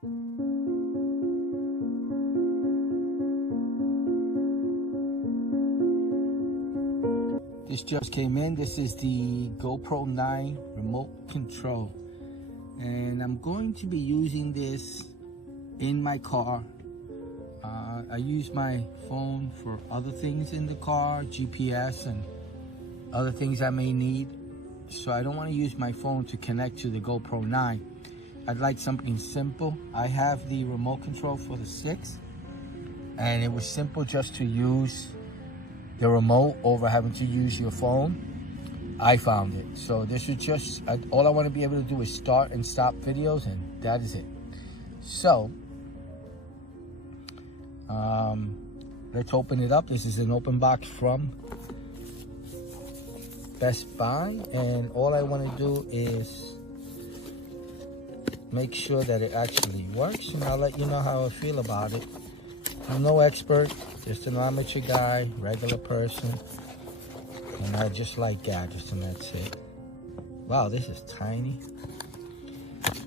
This just came in. This is the GoPro 9 remote control. And I'm going to be using this in my car. I use my phone for other things in the car, GPS and other things I may need. So I don't want to use my phone to connect to the GoPro 9. I'd like something simple. I have the remote control for the 6, and it was simple just to use the remote over having to use your phone. I found it. So this is just, all I want to be able to do is start and stop videos, and that is it. So, let's open it up. This is an open box from Best Buy, and all I want to do is make sure that it actually works, and I'll let you know how I feel about it. I'm no expert, just an amateur guy, regular person, and I just like gadgets, and that's it. Wow, this is tiny.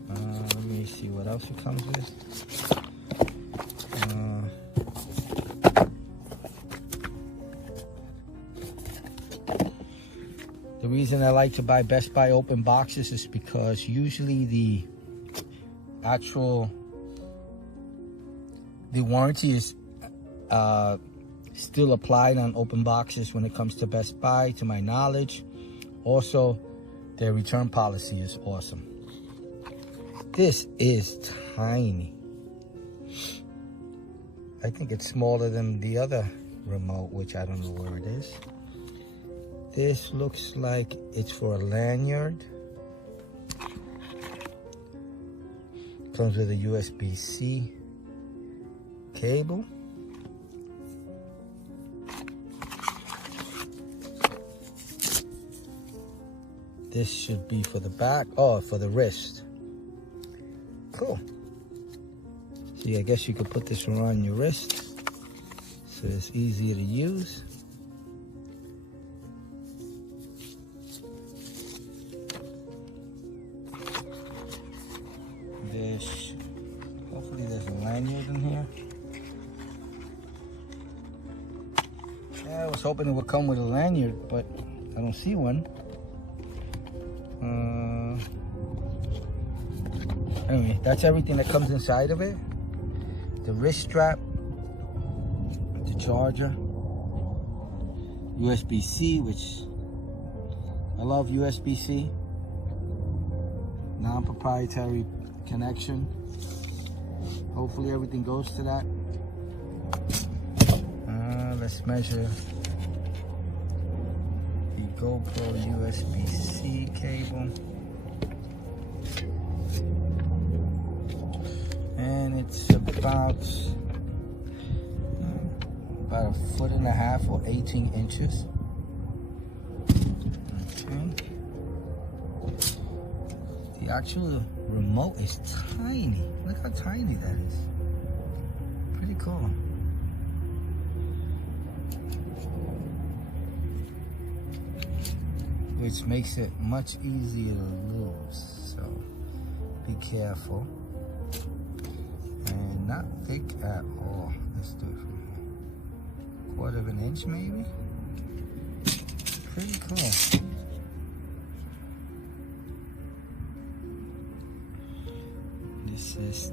Let me see what else it comes with. The reason I like to buy Best Buy open boxes is because usually the warranty is still applied on open boxes when it comes to Best Buy, to my knowledge. Also, their return policy is awesome. This is tiny. I think it's smaller than the other remote, which I don't know where it is. This looks like it's for a lanyard. Comes with a USB-C cable. This should be for the back, for the wrist. Cool. See, I guess you could put this around your wrist, so it's easier to use. Hopefully there's a lanyard in here. Yeah, I was hoping it would come with a lanyard, but I don't see one. Anyway, that's everything that comes inside of it. The wrist strap, the charger, USB-C, which I love USB-C, non-proprietary connection. Hopefully everything goes to that. Let's measure the GoPro USB-C cable. And it's about 1.5 feet or 18 inches. Okay. The actual remote is tiny. Look how tiny that is. Pretty cool. Which makes it much easier to lose. So be careful. And not thick at all. Let's do it from here. 1/4 inch maybe. Pretty cool. This is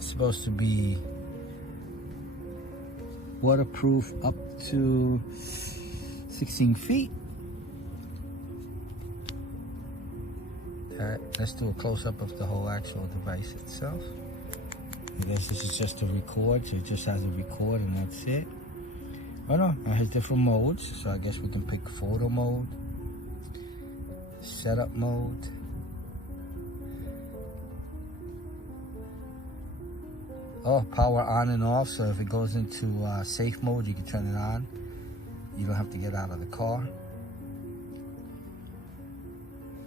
supposed to be waterproof up to 16 feet. Let's do a close-up of the whole actual device itself. I guess this is just to record, so it just has a record and that's it. Oh no, it has different modes, so I guess we can pick photo mode, setup mode, power on and off, so if it goes into safe mode, you can turn it on. You don't have to get out of the car.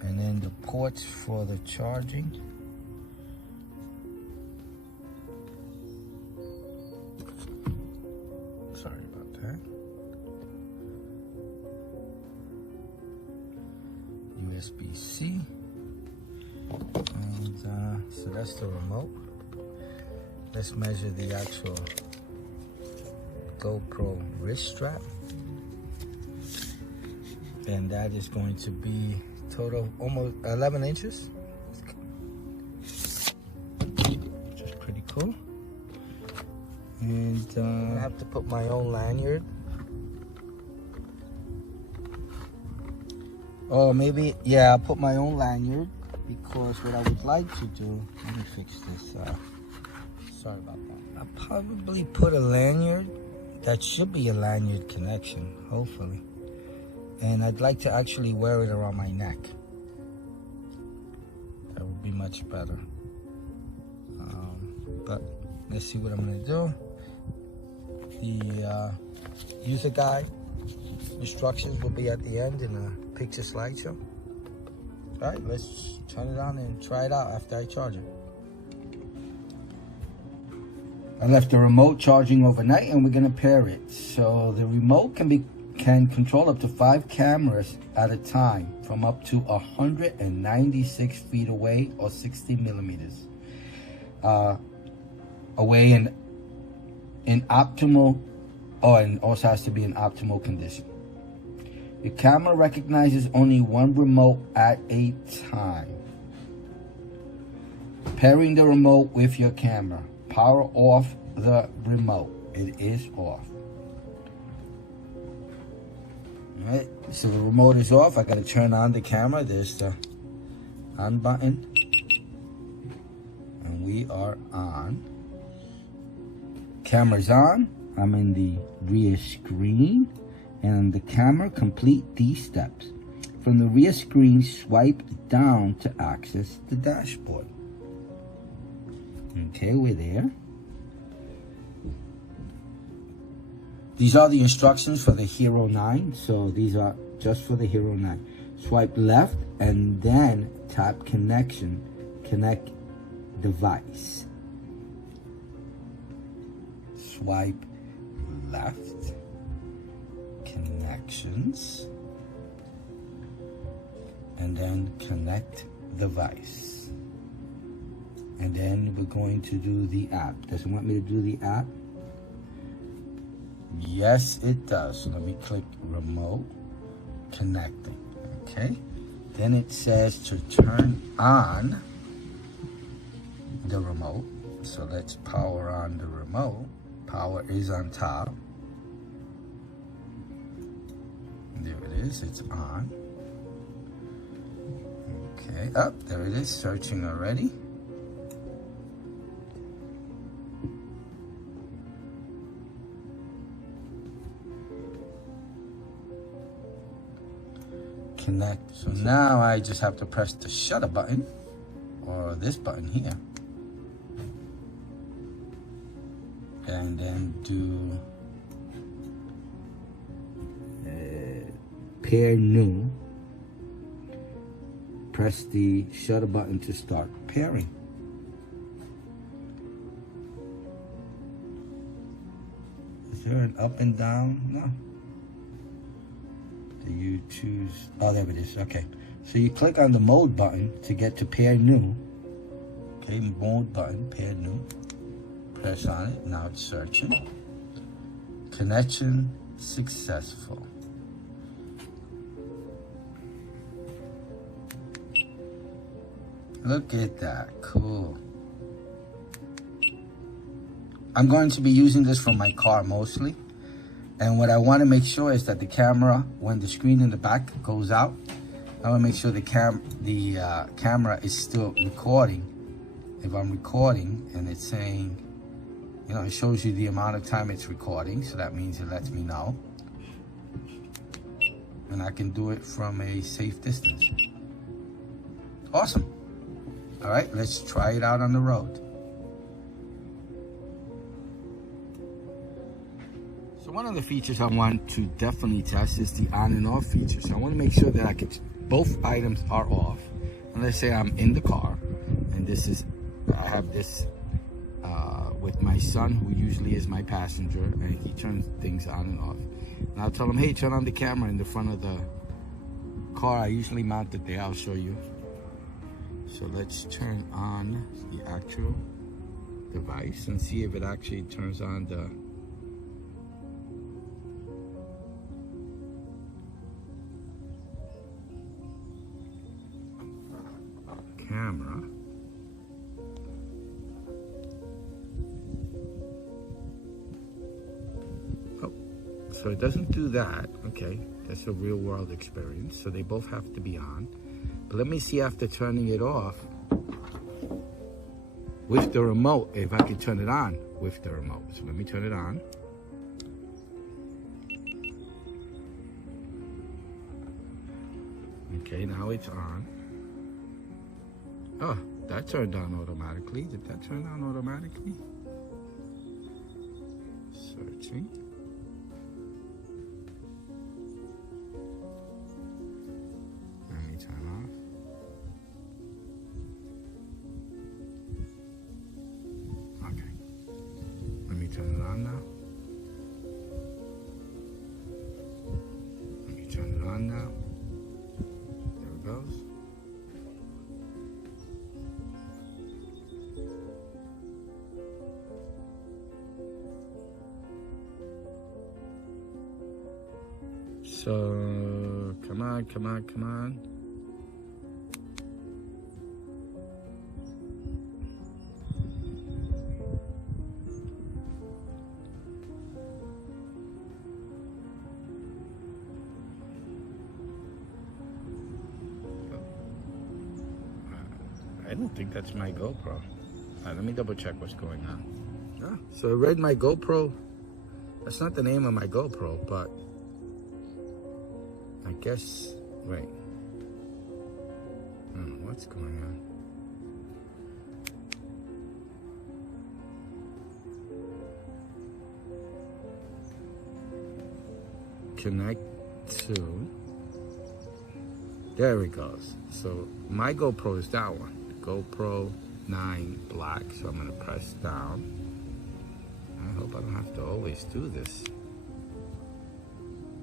And then the ports for the charging. Sorry about that. USB-C. And so that's the remote. let's measure the actual GoPro wrist strap. And that is going to be total almost 11 inches. Which is pretty cool. And I have to put my own lanyard. Or maybe, yeah, I'll put my own lanyard, because what I would like to do, let me fix this, sorry about that. I'll probably put a lanyard, that should be a lanyard connection, hopefully. And I'd like to actually wear it around my neck. That would be much better. But let's see what I'm gonna do. The user guide instructions will be at the end in a picture slideshow. All right, let's turn it on and try it out after I charge it. I left the remote charging overnight, and we're gonna pair it. So the remote can control up to 5 cameras at a time from up to 196 feet away, or 60 millimeters away, in optimal, and also has to be in optimal condition. Your camera recognizes only one remote at a time. Pairing the remote with your camera. Power off the remote. It is off. Alright, so the remote is off. I gotta turn on the camera. There's the on button. And we are on. Camera's on. I'm in the rear screen. And the camera, complete these steps. From the rear screen, swipe down to access the dashboard. Okay, we're there. These are the instructions for the HERO9. So these are just for the HERO9. Swipe left and then tap connection, connect device. Swipe left, connections, and then connect device. And then we're going to do the app. Does it want me to do the app? Yes, it does. So let me click remote, connecting. Okay. Then it says to turn on the remote. So let's power on the remote. Power is on top. There it is, it's on. Okay, up, there it is, searching already. Connect. So now I just have to press the shutter button, or this button here. And then do pair new. Press the shutter button to start pairing. Is there an up and down? No. Do you choose? Oh, there it is. Okay. So you click on the mode button to get to pair new. Okay, mode button, pair new. Press on it. Now it's searching. Connection successful. Look at that. Cool. I'm going to be using this for my car mostly. And what I want to make sure is that the camera, when the screen in the back goes out, I want to make sure the camera is still recording. If I'm recording and it's saying, you know, it shows you the amount of time it's recording, so that means it lets me know. And I can do it from a safe distance. Awesome. All right, let's try it out on the road. So one of the features I want to definitely test is the on and off feature. So I want to make sure that both items are off. And let's say I'm in the car, and I have this with my son, who usually is my passenger, and he turns things on and off. And I'll tell him, hey, turn on the camera in the front of the car. I usually mount it there. I'll show you. So let's turn on the actual device and see if it actually turns on the camera. Oh, so it doesn't do that. Okay, that's a real world experience. So they both have to be on. But let me see after turning it off with the remote, if I can turn it on with the remote. So let me turn it on. Okay, now it's on. Oh, that turned on automatically. Did that turn on automatically? Searching. Let me turn off. Okay. Let me turn it on now. Let me turn it on now. There it goes. So, come on, come on, come on. I don't think that's my GoPro. Let me double check what's going on. So I read my GoPro. That's not the name of my GoPro, but I guess, wait. I don't know what's going on. Connect to, there it goes. So my GoPro is that one, GoPro 9 black. So I'm gonna press down. I hope I don't have to always do this.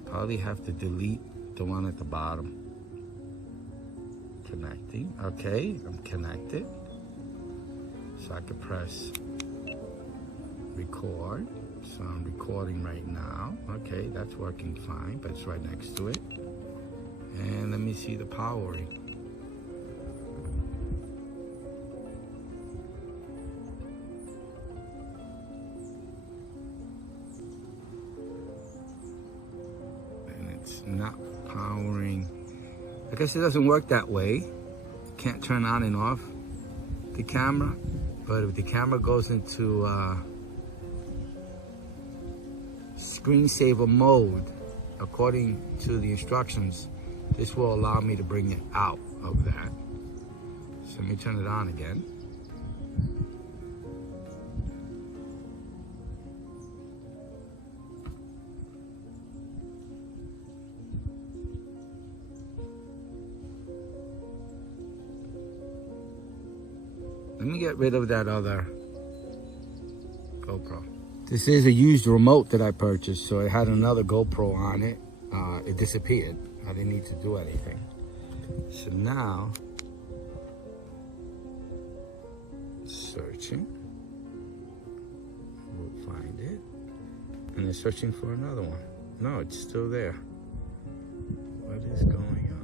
Probably have to delete the one at the bottom. Connecting. Okay, I'm connected. So I can press record. So I'm recording right now. Okay, that's working fine, but it's right next to it. And let me see the powering. And it's not powering. I guess it doesn't work that way. Can't turn on and off the camera, but if the camera goes into screensaver mode, according to the instructions, this will allow me to bring it out of that. So let me turn it on again. Let me get rid of that other GoPro. This is a used remote that I purchased, so it had another GoPro on it. It disappeared. I didn't need to do anything. So now, searching. We'll find it. And it's searching for another one. No, it's still there. What is going on?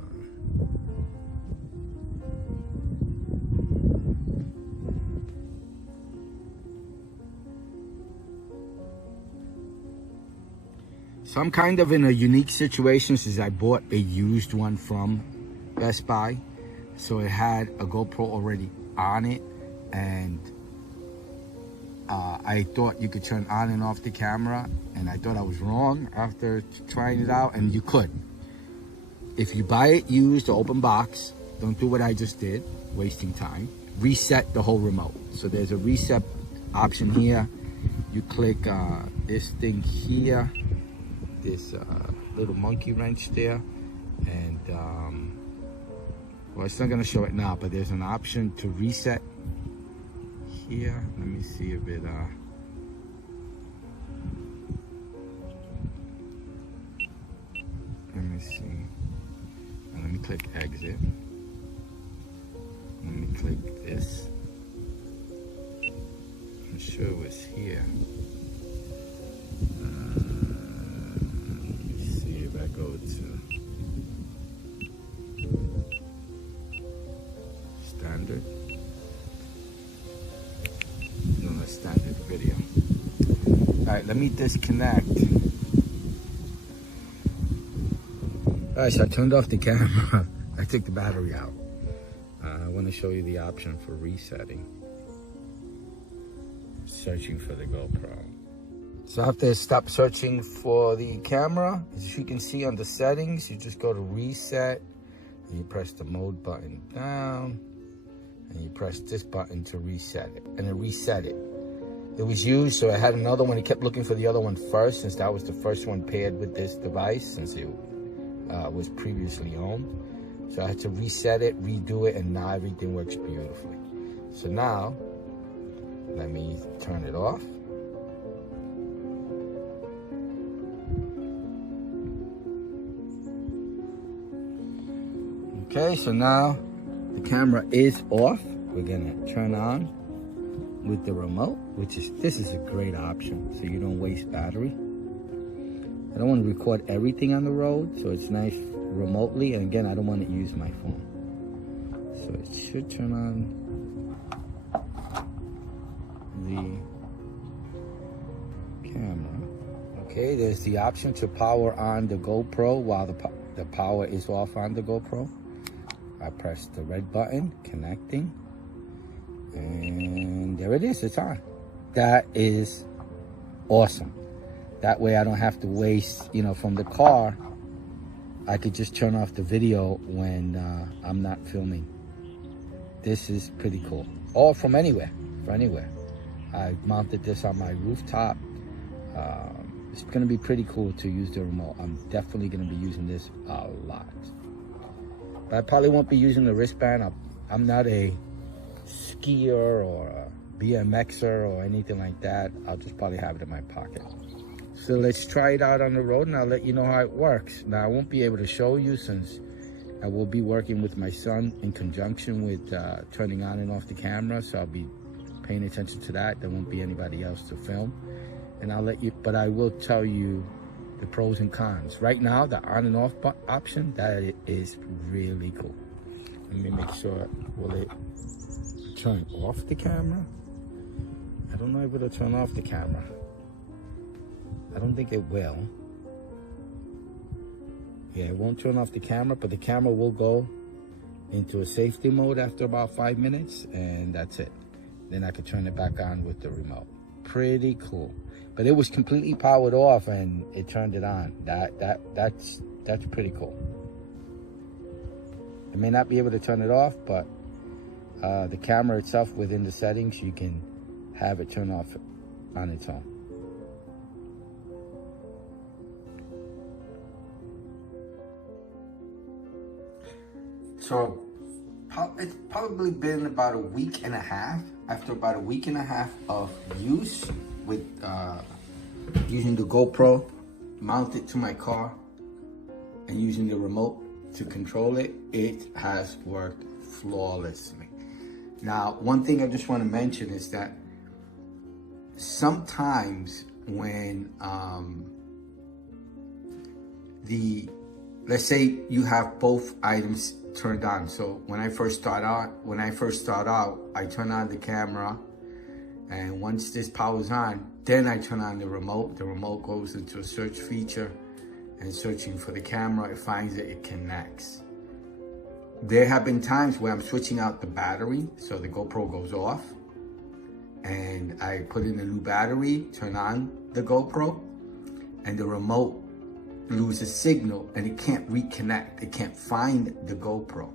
So I'm kind of in a unique situation since I bought a used one from Best Buy. So it had a GoPro already on it, and I thought you could turn on and off the camera, and I thought I was wrong after trying it out, and you could. If you buy it used or open box, don't do what I just did, wasting time. Reset the whole remote. So there's a reset option here. You click this thing here, this little monkey wrench there, and well, it's not gonna show it now, but there's an option to reset here. Let me see if it let me see. Let me click exit. Let me click this. sure was here. Let me see if I go to standard. No, standard video. All right, let me disconnect. All right, so I turned off the camera. I took the battery out. I want to show you the option for resetting. Searching for the GoPro. So after stop searching for the camera, as you can see on the settings, you just go to reset, and you press the mode button down, and you press this button to reset it, and it reset it. It was used, so I had another one. He kept looking for the other one first, since that was the first one paired with this device, since it was previously owned. So I had to reset it, redo it, and now everything works beautifully. So now, let me turn it off. Okay, so now the camera is off. We're gonna turn on with the remote, this is a great option, so you don't waste battery. I don't want to record everything on the road, so it's nice remotely, and again, I don't want to use my phone. So it should turn on the camera. Okay, there's the option to power on the GoPro while the power is off on the GoPro. I press the red button, connecting, and there it is, it's on. That is awesome. That way I don't have to waste, from the car, I could just turn off the video when I'm not filming. This is pretty cool. Or from anywhere, I mounted this on my rooftop. It's gonna be pretty cool to use the remote. I'm definitely gonna be using this a lot. But I probably won't be using the wristband. I'm not a skier or a BMXer or anything like that. I'll just probably have it in my pocket. So let's try it out on the road, and I'll let you know how it works. Now, I won't be able to show you since I will be working with my son in conjunction with turning on and off the camera, so I'll be paying attention to that. There won't be anybody else to film. And but I will tell you the pros and cons. Right now, the on and off option, that is really cool. Let me make sure, will it turn off the camera? I don't know if it'll turn off the camera. I don't think it will. Yeah, it won't turn off the camera, but the camera will go into a safety mode after about 5 minutes, and that's it. Then I could turn it back on with the remote. Pretty cool. But it was completely powered off, and it turned it on. That's pretty cool. I may not be able to turn it off, but the camera itself within the settings, you can have it turn off on its own. So it's probably been about a week and a half. After about a week and a half of use with using the GoPro mounted to my car and using the remote to control it, it has worked flawlessly. Now, one thing I just want to mention is that sometimes when let's say you have both items turned on. So when I first start out, I turn on the camera, and once this powers on, then I turn on the remote. The remote goes into a search feature, and searching for the camera, it finds it, it connects. There have been times where I'm switching out the battery, so the GoPro goes off, and I put in a new battery, turn on the GoPro, and the remote loses signal, and it can't reconnect. It can't find the GoPro.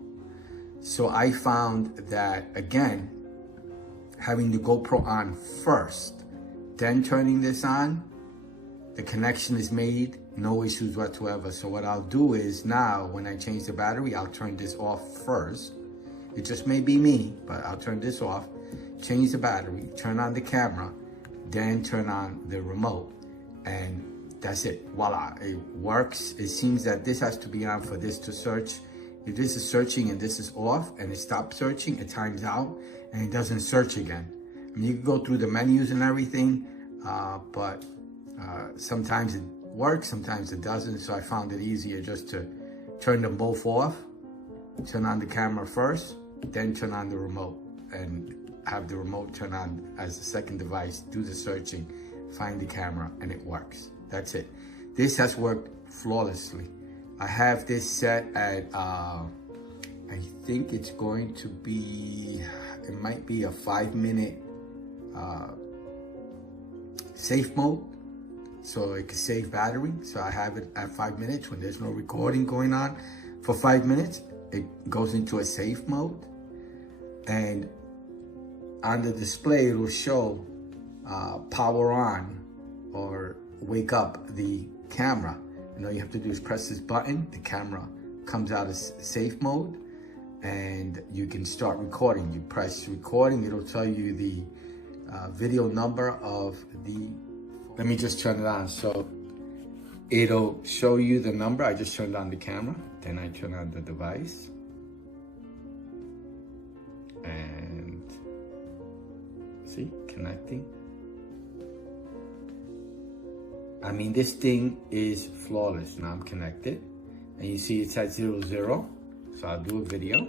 So I found that, again, having the GoPro on first, then turning this on, the connection is made, no issues whatsoever. So what I'll do is now, when I change the battery, I'll turn this off first. It just may be me, but I'll turn this off, change the battery, turn on the camera, then turn on the remote, and that's it. Voila, it works. It seems that this has to be on for this to search. If this is searching and this is off and it stops searching, it times out and it doesn't search again. You can go through the menus and everything, but sometimes it works, sometimes it doesn't. So I found it easier just to turn them both off, turn on the camera first, then turn on the remote, and have the remote turn on as the second device, do the searching, find the camera, and it works. That's it. This has worked flawlessly. I have this set at, I think it's going to be, it might be a 5-minute safe mode, so it can save battery. So I have it at 5 minutes. When there's no recording going on for 5 minutes, it goes into a safe mode, and on the display it will show power on or wake up the camera. And all you have to do is press this button, the camera comes out of safe mode, and you can start recording. You press recording, it'll tell you the video number of the, let me just turn it on. So it'll show you the number. I just turned on the camera, then I turn on the device, and see, connecting. I mean, this thing is flawless. Now I'm connected, and you see it's at 00, so I'll do a video.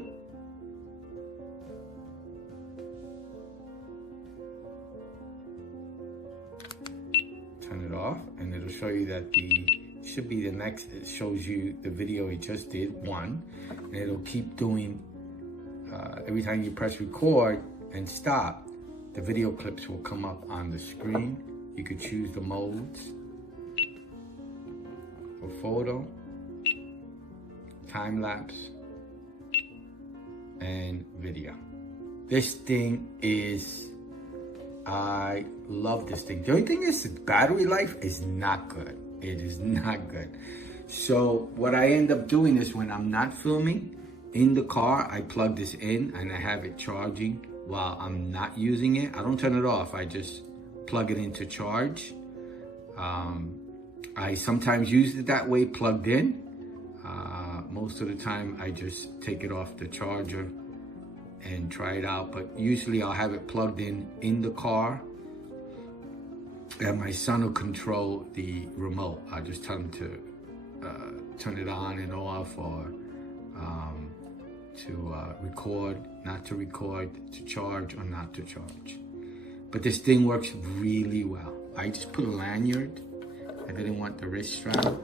Turn it off, and it'll show you that should be the next, it shows you the video it just did, 1, and it'll keep doing, every time you press record and stop, the video clips will come up on the screen. You could choose the modes for photo, time lapse, and video. This thing is, I love this thing. The only thing is the battery life is not good. It is not good. So what I end up doing is when I'm not filming in the car, I plug this in and I have it charging while I'm not using it. I don't turn it off. I just plug it in to charge. I sometimes use it that way, plugged in. Most of the time I just take it off the charger and try it out, but usually I'll have it plugged in the car, and my son will control the remote. I'll just tell him to turn it on and off, or to record, not to record, to charge or not to charge. But this thing works really well. I just put a lanyard. I didn't want the wrist strap.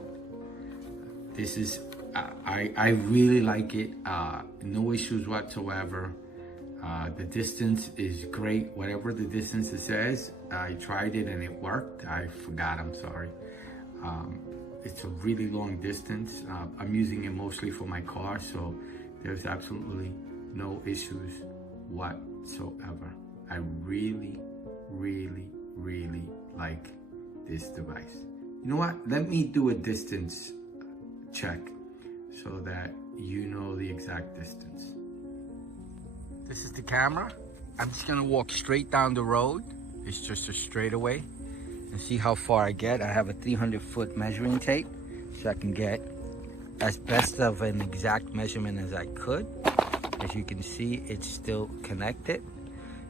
This is, I really like it. No issues whatsoever. The distance is great. Whatever the distance it says, I tried it and it worked. I forgot, I'm sorry. It's a really long distance. I'm using it mostly for my car, so there's absolutely no issues whatsoever. I really, really, really like this device. You know what? Let me do a distance check so that you know the exact distance. This is the camera. I'm just gonna walk straight down the road. It's just a straightaway, and see how far I get. I have a 300-foot measuring tape, so I can get as best of an exact measurement as I could. As you can see, it's still connected,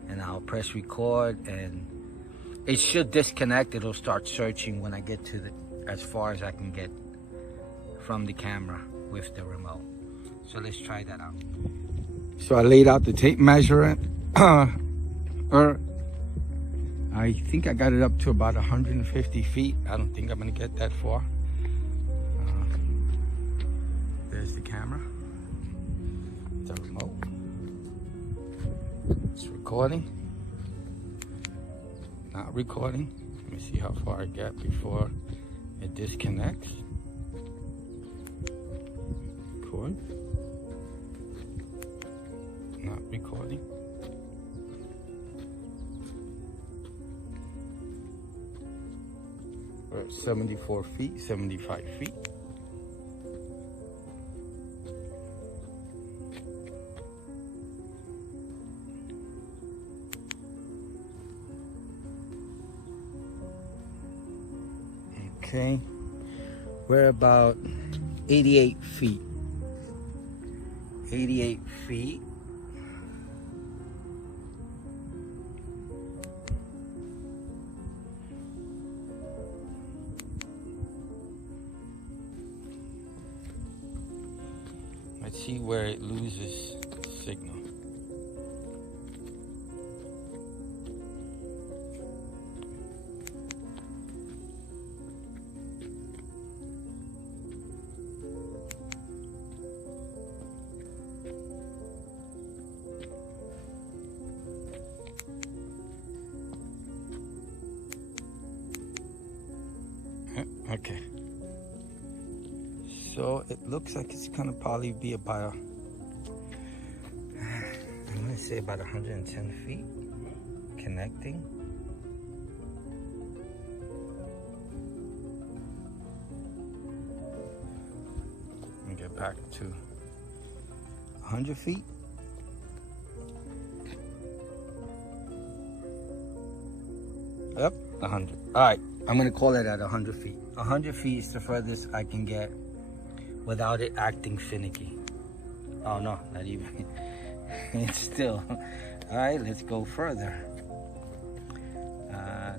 and I'll press record, and it should disconnect. It'll start searching when I get to as far as I can get from the camera with the remote. So let's try that out. So I laid out the tape measure. I think I got it up to about 150 feet. I don't think I'm gonna get that far. There's the camera, the remote. It's recording, not recording. Let me see how far I get before it disconnects. Record. Not recording. We're at 74 feet, 75 feet. Okay, we're about 88 feet. 88 feet. see where it loses signal. Okay, so it looks like it's gonna probably be about, I'm gonna say about 110 feet connecting. And get back to 100 feet. Yep, 100. All right, I'm gonna call it at 100 feet. 100 feet is the furthest I can get without it acting finicky. Oh no, not even. It's still. All right, let's go further.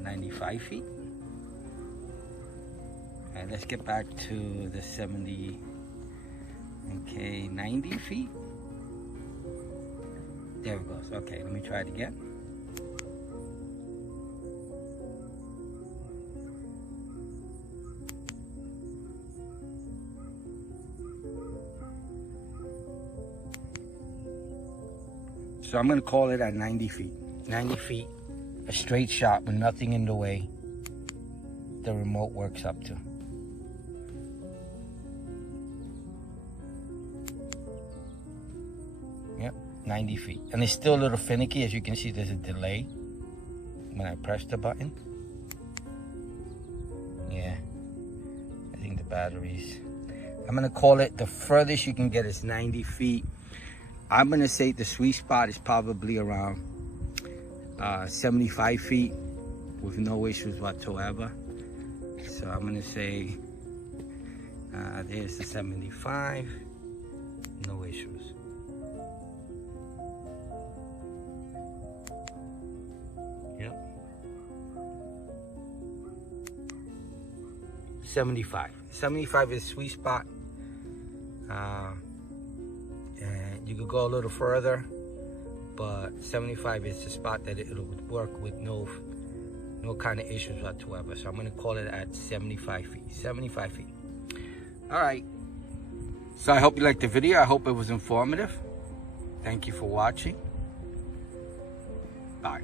95 feet. All right, let's get back to the 70. Okay, 90 feet. There it goes. Okay, let me try it again. So I'm gonna call it at 90 feet. 90 feet, a straight shot with nothing in the way the remote works up to. Yep, 90 feet. And it's still a little finicky. As you can see, there's a delay when I press the button. Yeah, I think the batteries. I'm gonna call it the furthest you can get is 90 feet. I'm gonna say the sweet spot is probably around 75 feet with no issues whatsoever. So I'm gonna say there's the 75, no issues. Yep. 75. 75 is sweet spot. And you could go a little further, but 75 is the spot that it'll work with no kind of issues whatsoever. So I'm gonna call it at 75 feet. 75 feet. All right. So I hope you liked the video. I hope it was informative. Thank you for watching. Bye.